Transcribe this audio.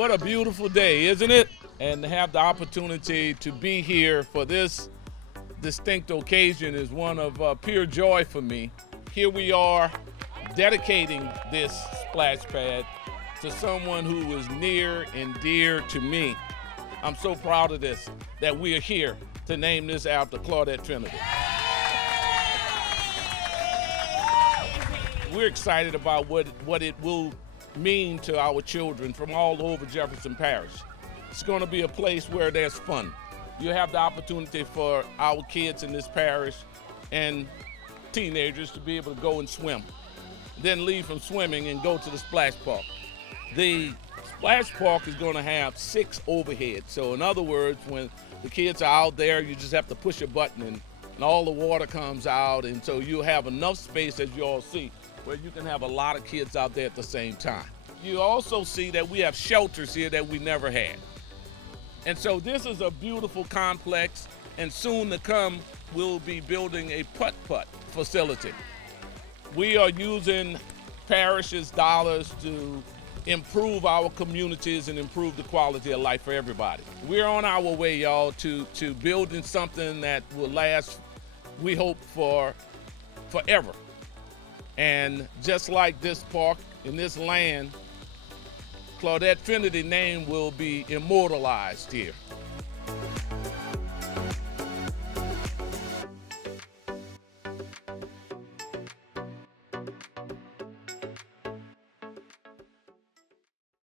What a beautiful day, isn't it? And to have the opportunity to be here for this distinct occasion is one of pure joy for me. Here we are dedicating this splash pad to someone who is near and dear to me. I'm so proud of this, that we are here to name this after Claudette Fennidy. We're excited about what it will mean to our children from all over Jefferson Parish. It's going to be a place where there's fun. You have the opportunity for our kids in this parish and teenagers to be able to go and swim, then leave from swimming and go to the splash park. The splash park is going to have 6 overheads. So in other words, when the kids are out there, you just have to push a button and all the water comes out, and so you have enough space, as you all see, where you can have a lot of kids out there at the same time. You also see that we have shelters here that we never had. And so this is a beautiful complex, and soon to come, we'll be building a putt-putt facility. We are using parish's dollars to improve our communities and improve the quality of life for everybody. We're on our way, y'all, to building something that will last, we hope, for forever. And just like this park in this land, Claudette Fennidy's name will be immortalized here.